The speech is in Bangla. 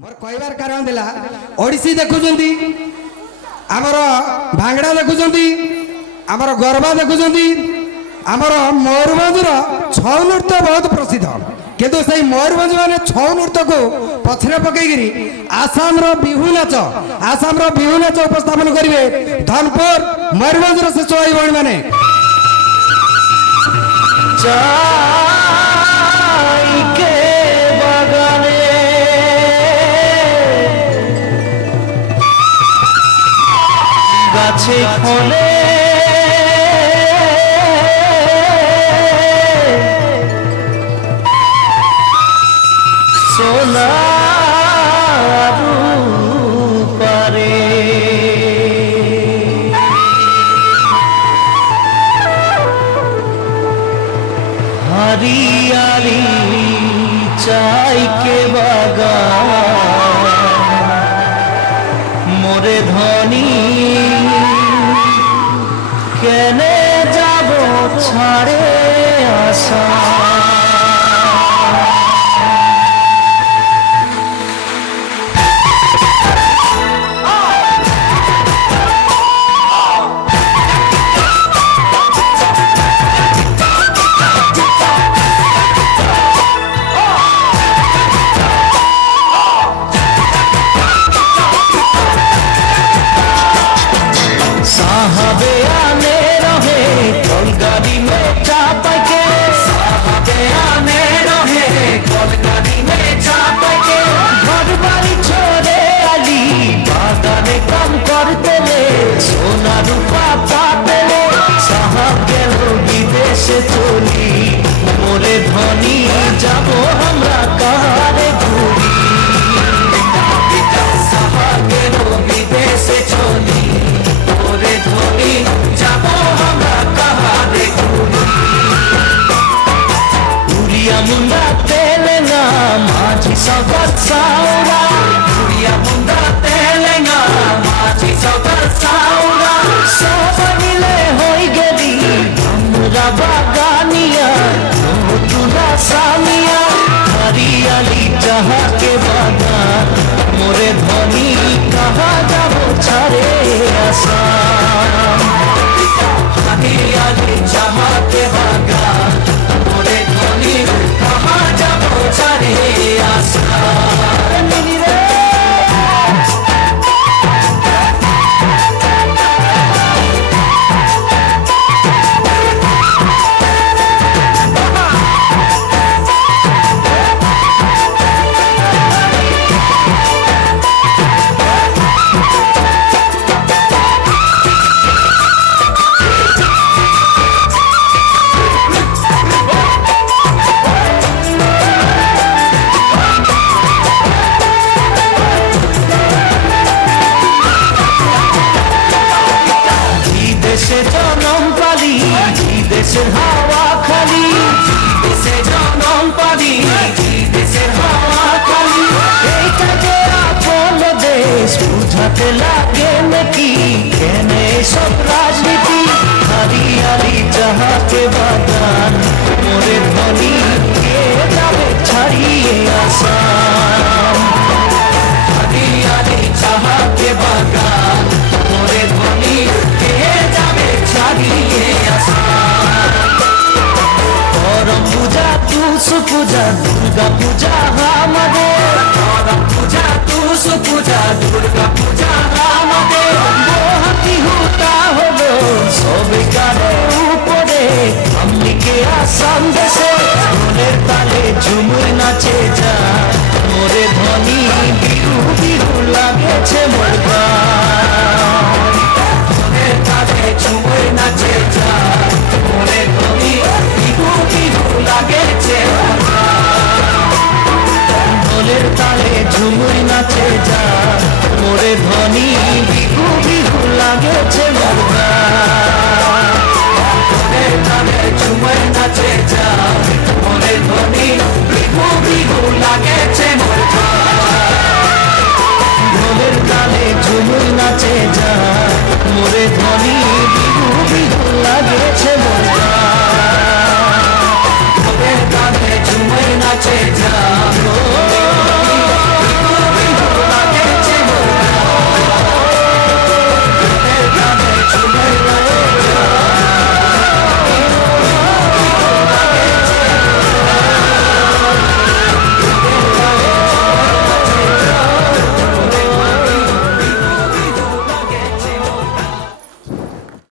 मोर कहबार कारण दिला ओडिसी देखुचंती आमर भांगड़ा देखुचंती आमर गरबा देखुचंती आमर मयूरभंजर छौ नृत्य बहुत प्रसिद्ध किंतु से मयूरभंज माने छौ नृत्य को पछरे पकईगिरी आसाम रो बिहू नाच उपस्थापन करिवे धनपुर मयूरभंज रो से चोई बणी माने खोले सोना पारे हरियाली चाय के बागान मोरे धनी केने जाबो छाड़े आशा साहबे आने रहे कलगाड़ी में चाप के साहबे आने रहे कलगाड़ी में चाप के घर बाड़ी छोड़े आली बागाने काम करते ले सोना रूपा पाते ले साहब गेलो विदेशे चली मोरे धनी जाबो हमरा कारे घूरी साहब गेलो विदेशे चली मोरे धनी जाबो हमरा कारे घूरी उड़िया मुंडा तेलेंगा माझी सगर साउरा उड़िया मुंडा तेलेंगा माझी सगर साउरा सब मिले होई गेली हमरा बागानिया तुला सामिया हरियाली जहाँ के बागान मोरे धनी कहाँ जाबो छाड़े आसाम हरियाली जहाँ के बागान मोरे धनी कहाँ जाबो छाड़े आसाम দেশের হাওয়া খালি দেশে জনম পালি দেশের হাওয়া খালি এইটা যে আপন দেশ বুঝাতে লাগে নাকি কেন সব রাজনীতি হরিয়ালি যাহাকে বাগান মোরে ধনী কে যাবে ছাড়িয়ে আসাম হরিয়ালি যাহাকে বাগান মোরে ধনী কে যাবে ছাড়িয়ে আসাম करम पूजा तुलस पूजा दुर्गा पूजा हमादेर करम पूजा तुलस पूजा दुर्गा पूजा हमादेर बोहती होता हलो सबे कारे ऊपरे हमनी के आसाम देशे मोरेर ताले झुमुर नाचे जा मोरे धनी बिहू बिहू लागेछे मोर गान मोरेर ताले झुमुर नाचे जा मोरे धनी ঢোলের তালে ঝুমুর নাচে যা মোরে ধনী বিহু বিহু লাগেছে মোর ঢোলের তালে ঝুমুর নাচে যা মোরে ধনী বিহু বিহু লাগেছে মোর ঢোলের তালে ঝুমুর নাচে যা মোরে ধনী বিহু বিহু লাগে